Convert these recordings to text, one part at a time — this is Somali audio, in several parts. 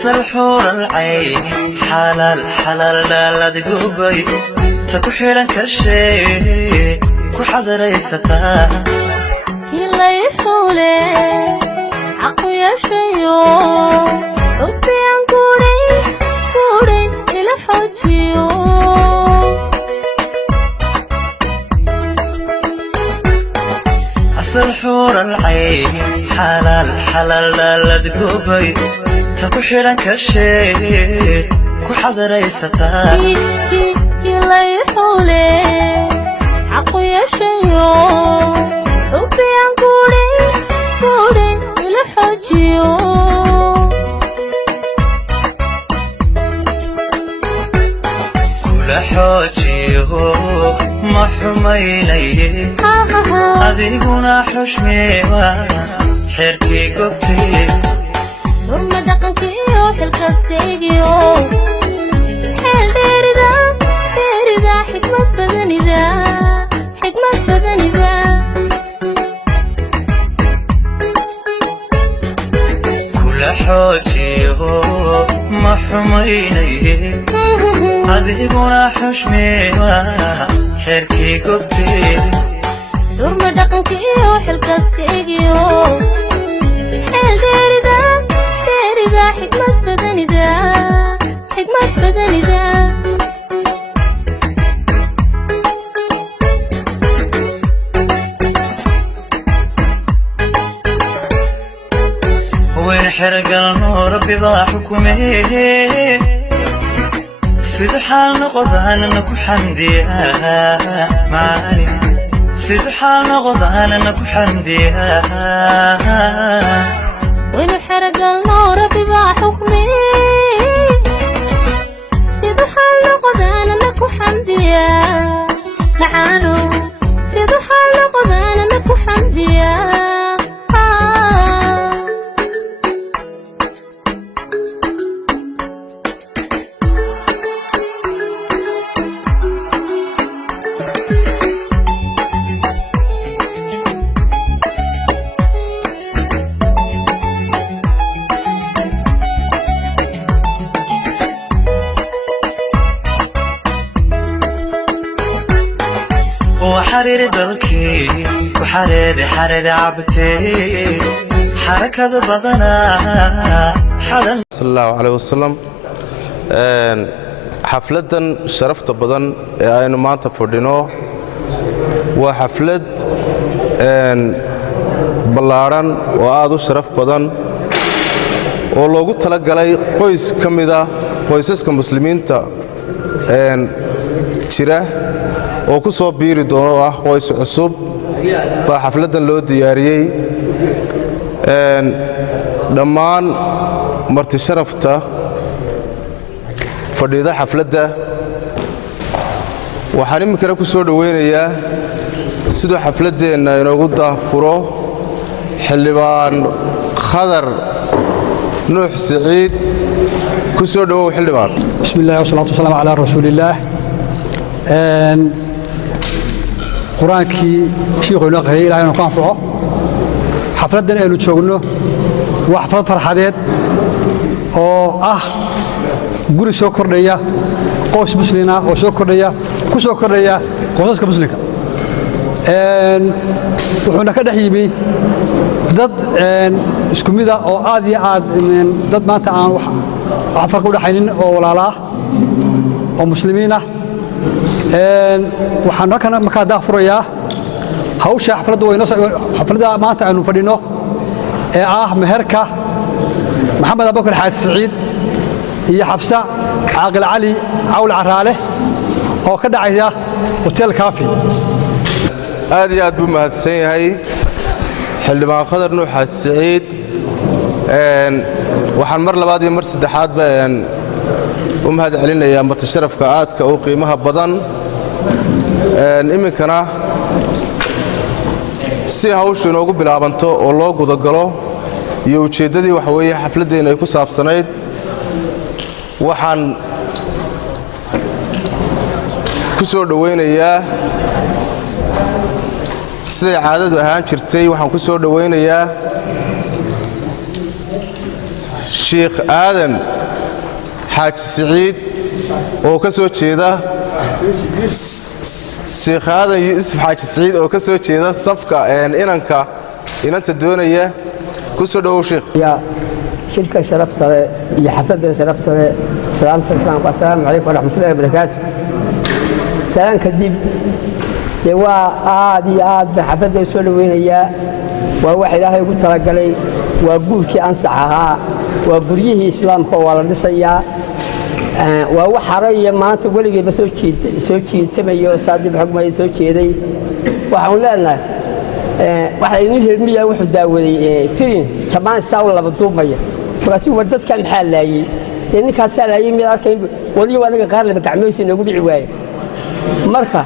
أصل حور العين حلال حلال لا تقوبي تكحيرا كشي كحضر يستا يلا يحولي عقو يا شيو ربي أنقوري قوري إلى حجيو أصل حور العين حلال حلال لا تقوبي تكحيرا كشي كحضر يستا يلا يحولي عقو يا شيو ربي أنقوري قوري إلى حجيو كل حجيو ما حميني أذيقنا حشمي وحركي قبتي ورما دقنكيو حلقة سيجيو حيل بيردا حكمة بدنيدا حكمة بدنيدا كل حجيو ما حميني أذيقنا حشمي وحركي قبتي ورما دقنكيو حلقة سيجيو حيل بيردا حكمة بدنيدا حكمة بدنيدا وين حرق النور بضا حكمي سيد حال نقضان انكو حمديها معاني سيد حال نقضان انكو حمديها وين حرق النور بضا حكمي سيد حال نقضان انكو حمديها معانو سيد حال نقضان انكو حمديها وحرير دلكي وحرير عبتي حركة بدنا حدا صلى الله عليه وسلم حفلة شرفت بدن أينو ما تفردينه وحفلة بلاران وآدو شرف بدن ولوجو تلاقي قيس كميدا قيسس كمسلمين تا ترى oo ku soo biiri doono ah qoys cusub ba xafladan loo diyaariyay dhammaan marti sharafta fadhida xafladda waxaan imika ku soo dhaweynayaa sidoo xafladeena inoogu daafuro xildhibaan Khadar Nuux Saciid ku soo dhawow xildhibaan bismillaah wasalaatu wasalaamu ala rasuulillah quraankii sheekhoona qeeyay ilaahay inuu ku anfaco xafladan aynu joogno waa xaflad farxadeed oo ah guri soo kordhaya qoys muslimiin ah oo soo kordhaya ku soo kordhaya qoysaska muslimka wuxuuna ka dhex yimi dad isku mid ah oo aad iyo aad dad maanta aan wax farq u dhaxaynin oo walaalo ah oo muslimiin ah waxaan halkan markaa daafurayaa hawsha xafladda maanta aynu fadhino ee ah meherka maxamed abubakar xaaji saciid iyo xafsa caaqil cali cawl caraale oo ka dhacaya hotel kaafi aad iyo aad buu mahadsan yahay xildhibaan Khadar Nuux Xaaji Saciid waxaan mar labaad iyo mar saddexaad baan u mahad celinayaa marti sharafka aadka oo qiimaha badan iminkana si hawshu inoogu bilaabanto oo loo gudagalo iyo ujeedadii waxa weeye xafladeena ay ku saabsanayd waxaan ku soo dhaweynayaa siday caadadu ahaan jirtay waxaan ku soo dhaweynayaa sheekh aadan xaaji siciid oo ka soo jeeda sheekh aadan yuusuf xaaji siciid oo ka soo jeeda safka inanta doonaya ku soo dhawow sheekh shirka sharafta leh iyo xafladda sharafta leh salaamta islaamka assalaamu calaykum waraxmatullahi wabarakaatu salaan kadib dee waa aad iyo aad baan xafladda u soo dhoweynayaa waa wax ilaahay ugu talagalay waa guurkii ansax ahaa waa guryihii islaamka oo waa la dhisayaa waa wax hare iyo maanta weligeedba soo jiitamayo saadib xugmaya soo jeeday waxaan leenahay waxa idin reermiyaa wuxuu daawaday firin jamaan saaw laba duubmaya markaasuu war dadkan maxaa laayey dee ninkaasaa laayey mid arkayn waliba anaga qaar laba gacmoysi noogu dhici waaye marka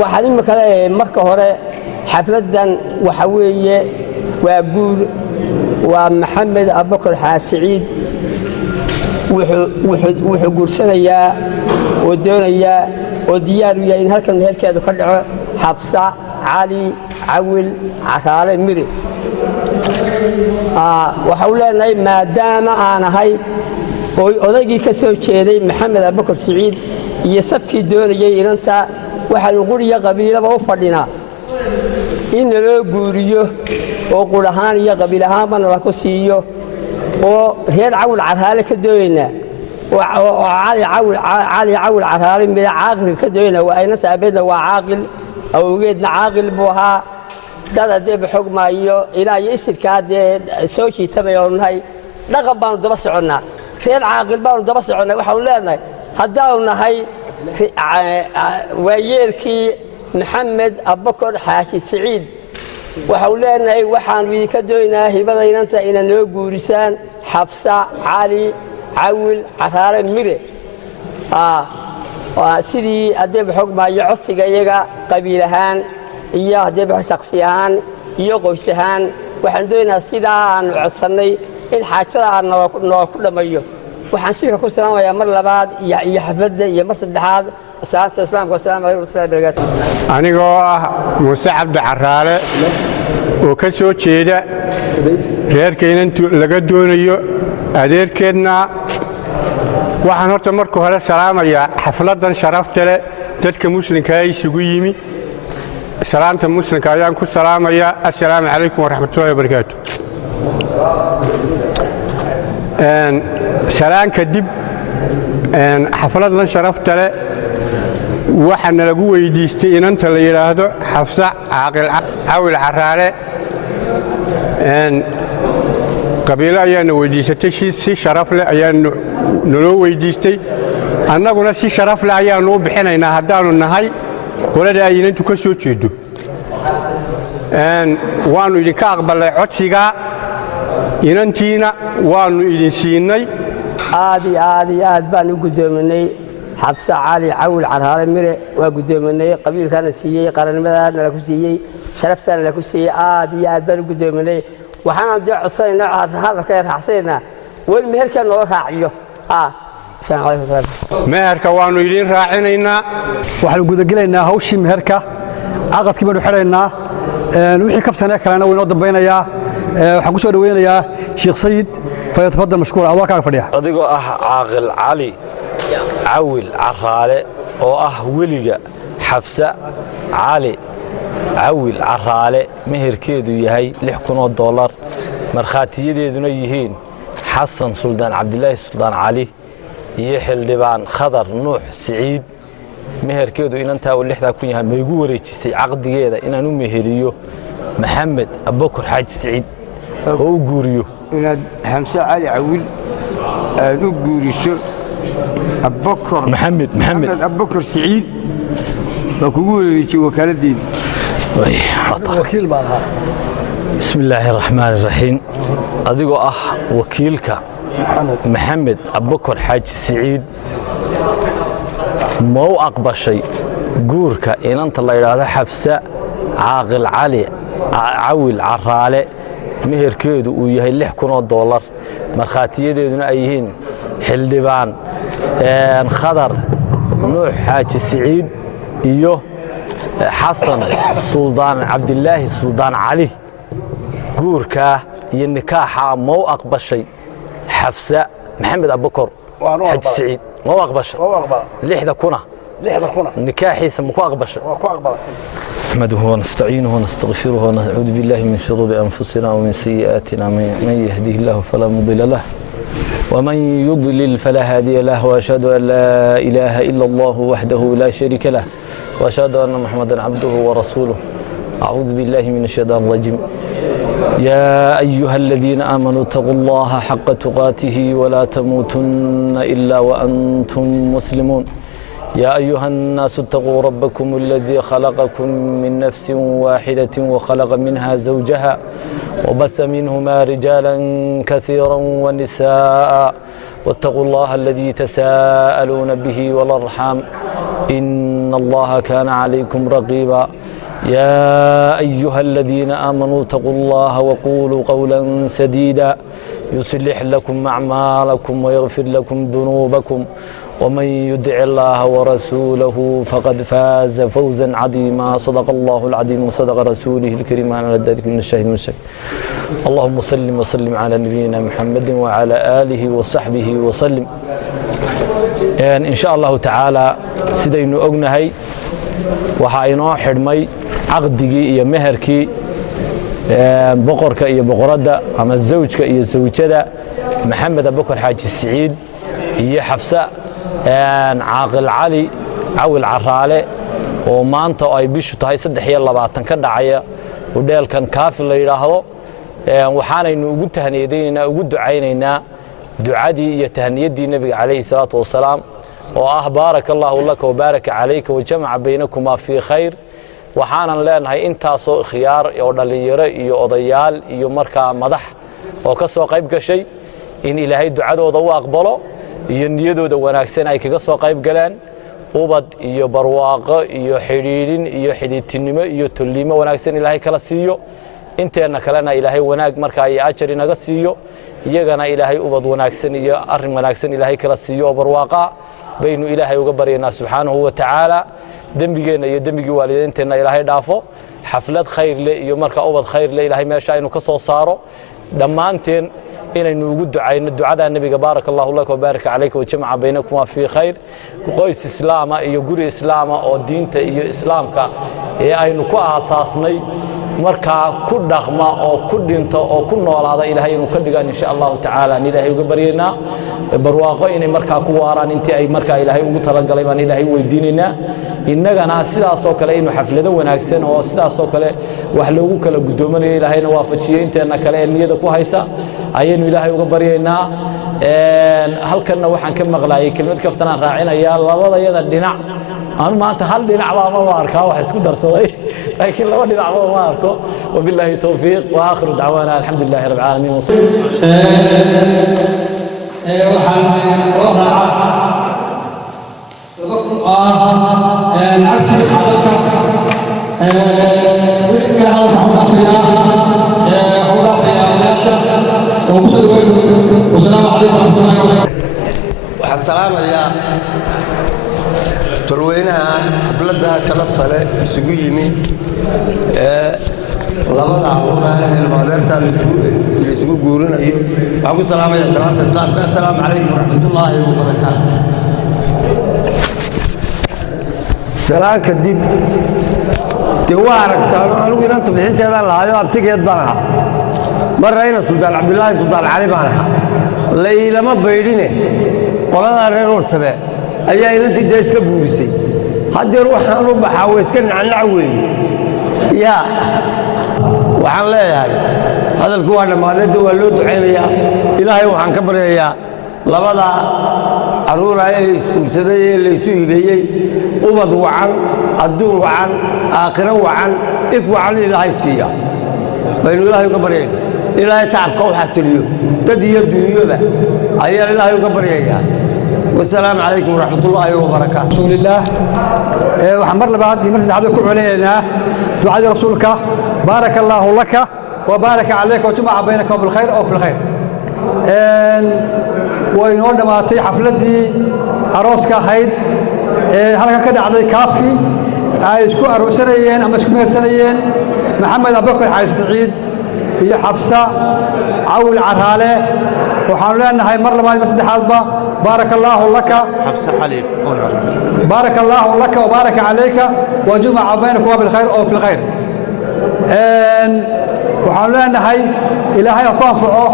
waxaan imika leeyahay marka hore xafladdan waxa weeye waa guur waa maxamed abubakar xaaji siciid wuxuu guursanayaa oo doonayaa oo diyaar u yahay in halkan meherkeedu ka dhaco xabsa cali cawil caraale miri waxau leenahay maadaama aan ahay oo odaygii ka soo jeeday maxamed abubakar siciid iyo safkii doonayay inanta waxaanu quriya qabiilaba u fadhinaa in naloo guuriyo oo qur ahaan iyo qabiil ahaanba nala ku siiyo oo reer cawil caraale ka doonaynaa oo cali cawil caraale miri caaqilka ka doonaynaa waa inanta abeedna waa caaqil awgeedna caaqil buu ahaa dad haddee baxog maayo ilaa iyo isirkaa dee soo jiitamay oonu nahay dhaqan baanu daba soconnaa reer caaqil baanu daba soconnay waxaanu leenahay haddaanu nahay waayeelkii maxamed abubakar xaaji siciid waxau leenahay waxaanu idinka doonaynaa hibada inanta inaad noo guurisaan xabsa cali cawil caraale mire sidii haddee baxog maayo codsiga iyaga qabiil ahaan iyo haddee baxog shaksi ahaan iyo qoys ahaan waxaan doonaynaa sidaa aanu codsannay in xaajada aan noola ku dhammayo waxaan shirka ku salaamayaa mar labaad iyo xafladda iyo mar saddexaad salaanta islaamka wasalaamu calaykum warahmatullahi wabarakaatu anigoo ah muuse cabdi caraale oo ka soo jeeda reerka inantu laga doonayo adeerkeedna waxaan horta marka hore salaamayaa xafladdan sharafta leh dadka muslimkaa isugu yimi salaamta muslimka ayaan ku salaamayaa assalaamu calaykum waraxmatullahi wabarakaatu salaan kadib xafladdan sharafta leh waxaana lagu weydiistay inanta la yidhaahdo xafsa caaqil cawil caraale qabiilo ayaana weydiisatay si sharaf leh ayaa naloo weydiistay annaguna si sharaf leh ayaannu u bixinaynaa haddaannu nahay qolada ay inantu ka soo jeedo waannu idinka aqballay codsigaa inantiina waannu idin siinay aad iyo aad iyo aad baan u guddoominay xabsa cali cawil caraale mire waa guddoominay qabiilkaana siiyey qarannimadaana laku siiyey sharaftaana laku siiyey aad iyo aad baan u guddoominay waxaanaan dee codsanaynaa hadalka raacsanaynaa weli meherkaa nooga raaciyo meherka waannu idiin raacinaynaa waxaanu gudagelaynaa hawshii meherka caqadkii baanu xidhaynaa wixii kaftanee kalena wuu inoo dambaynayaa waxaan ku soo dhoweynayaa sheekh sayid fayatafadal mashkuur adoo kaaga fadhiya adigoo ah caaqil cali cawil caraale oo ah weliga xafsa cali cawil caraale meherkeedu yahay $6,000 markhaatiyadeeduna yihiin xasan suldaan cabdilaahi suldaan cali iyo xildhibaan khadar nuux siciid meherkeedu inantaa uu 6 kun yahay maygu wareejisay caqdigeeda inaan u meheriyo maxamed abubakar xaaji siciid oo u guuriyo inaad xamse cali cawil aad u guuriso abubakar maxamed abubakar siciid baa kugu wareejiyey wakaaladdeeda wakiil baan ahaa bismi illaahi araxmaan iraxiim adigoo ah wakiilka maxamed abubakar xaaji siciid ma u aqbashay guurka inanta la yidhaahdo xafsa caaqil cali cawil caraale meherkeedu uu yahay $6,000 markhaatiyadeeduna ay yihiin xildhibaan khadar nuux xaaji siciid iyo xasan suldaan cabdilaahi suldaan cali guurkaa iyo nikaaxa ma u aqbashay حفصة محمد أبو بكر حج سعيد ما أقبش لحدة كنا نكاحي سمكو أقبش نحمده ونستعينه ونستغفره ونعوذ بالله من شرور أنفسنا ومن سيئاتنا من يهده الله فلا مضل له ومن يضلل فلا هادي له وأشهد أن لا إله إلا الله وحده لا شريك له وأشهد أن محمدا عبده ورسوله أعوذ بالله من الشيطان الرجيم يا أيها الذين آمنوا اتقوا الله حق تقاته ولا تموتن إلا وأنتم مسلمون يا أيها الناس اتقوا ربكم الذي خلقكم من نفس واحدة وخلق منها زوجها وبث منهما رجالا كثيرا ونساء واتقوا الله الذي تساءلون به والأرحام إن الله كان عليكم رقيبا يا أيها الذين آمنوا اتقوا الله وقولوا قولا سديدا يصلح لكم أعمالكم ويغفر لكم ذنوبكم ومن يدع الله ورسوله فقد فاز فوزا عظيما صدق الله العظيم وصدق رسوله الكريم على ذلك من الشاهد والشاهد اللهم صل وسلم على نبينا محمد وعلى آله وصحبه وسلم إن شاء الله تعالى سيدنا أغنهي وحاينو حرمي عقدي يا مهركي بقرك يا بقرده اما زوجك يا زوجته محمد ابو بكر حاج السعيد يا حفصه عاقل علي عول عراله oo maanta ay bishu tahay 3 ka dhacaya udheelkan kaafil la yiraahdo waxaanaynu ugu tahniyadeynaa ugu ducaynaynaa ducadii iyo tahniyadii nabiga kaleey salaatu wasalaam oo ah barakallahu laka wa baraka alayka wa jama'a baynakuma fi khayr waxaanan leenahay intaasoo khiyaar oo dhalinyaro iyo odayaal iyo markaa madax oo ka soo qayb gashay in ilaahay ducadooda uu aqbalo iyo niyadooda wanaagsan ay kaga soo qayb galaan ubad iyo barwaaqo iyo xiriirin iyo xididtinimo iyo tulliimo wanaagsan ilaahay kala siiyo inteena kalena ilaahay wanaag markaa ay ajar inaga siiyo iyagana ilaahay ubad wanaagsan iyo arrin wanaagsan ilaahay kala siiyo oo barwaaqa baynu ilaahay uga baryaynaa subxaanahu wa tacaala dembigeena iyo dembigii waalidiinteena ilaahay dhaafo xaflad khayr leh iyo markaa ubad khayr leh ilaahay meesha aynu ka soo saaro dhammaanteen inaynu ugu ducayno ducada nabiga barakallahu laka wa baraka alayka wa jama'a baynakuma fi khayr qoys islaama iyo guri islaama oo diinta iyo islaamka ee aynu ku aasaasnay markaa ku dhaqma oo ku dhinto oo ku noolaada ilaahay inuu ka dhigaan insha Allah taala ilaahay uga baryeena barwaaqo inay markaa ku waaraan intii ay markaa ilaahay ugu talagalay baan ilaahay weydiinayna innagana sidaas oo kale inuu xaflado wanaagsan oo sidaas oo kale wax loogu kala gudoomanayo ilaahayna waafajiyo inteena kale ee niyada ku haysa ayaynu ilaahay uga baryeynaa halkana waxaan ka maqlaayay kelmad kaftanaan raacinaya labadayada dhinac aan maanta hal dhinac baa ma arkaa wax isku darsaday laakiin laba dhinac ma arko wabillahi tawfiiq wa aakhiru da'wana alhamdulillahi rabbil alamin والسلام عليكم ورحمة الله وبركاته. والسلام يا تروينا بلدها كلفت له سجيمي لما عمرنا المدرسة اللي سجوا جورنا أيه أبو السلام يا السلام عليكم ورحمة الله وبركاته. سلام كديب توارك تعالوا أنا أنتم الحين هذا لا يا أبتكيت بقى مرة هنا سلطان عبد الله سلطان علي معنا ليلة ما بيدينه قلنا نروح سبع أيها أنت دايس كبورسي حد يروح عنه بحاوس كان عن عوي يا وعن لا يا هذا الكوان ما له ولو دعينا يا إلهي وعن كبر يا لبلا عرورة سدي اللي يسوي جاي وبض وعن الدور وعن آخره وعن إف وعن إلهي سيا بين إلهي كبرين إلهي تعب كوح حسليو تدي الدنيا به أيها إلهي كبرين والسلام عليكم ورحمة الله وبركاته. رسول الله وحمر لبعض يمرز عبدكم علينا دعاء رسولك بارك الله لك وبارك عليك وجمع بينك بالخير أو في الخير. وينور دماتي حفلتي عروسك هيد هلك كده علي كافي اسكو أروسنيين أما اسكو ميرسنيين محمد أبو بكر حاج سعيد هي حفصة عول عرالة وحان لنا هاي مرة بعد مسجد حالبا بارك الله لك حبس علي بارك الله لك وبارك عليك وجمع بينكم بالخير أو في الخير waxaan leenahay ilaahay ku anfaco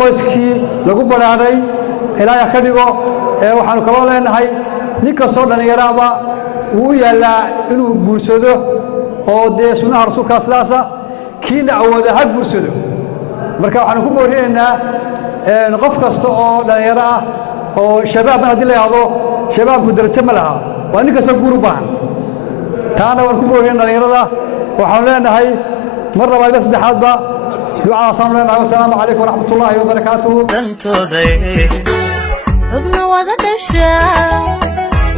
qoyskii lagu balaaday ilaahay ka dhigo waxaan kaloo leenahay nin kastoo dhalinyarada uu yaalaa inuu guursado oo dee sunnaha rasuulka salaasa kiina awooda ha guursado marka waxaan ku boorinaynaa qof kasta oo dhalinyaro ah oo shabaab hadii la yiraahdo shabaabku darajo ma laha waa nin kasta guur u baahan taana waan ku boorinaynaa dhalinyarada waxaan leenahay مرة بعد بس دحات با دعاء صلى الله والسلام عليكم ورحمة الله وبركاته حبنا وذا الشام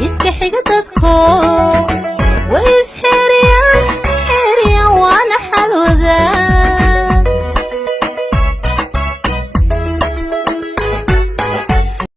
يسكي حقتكم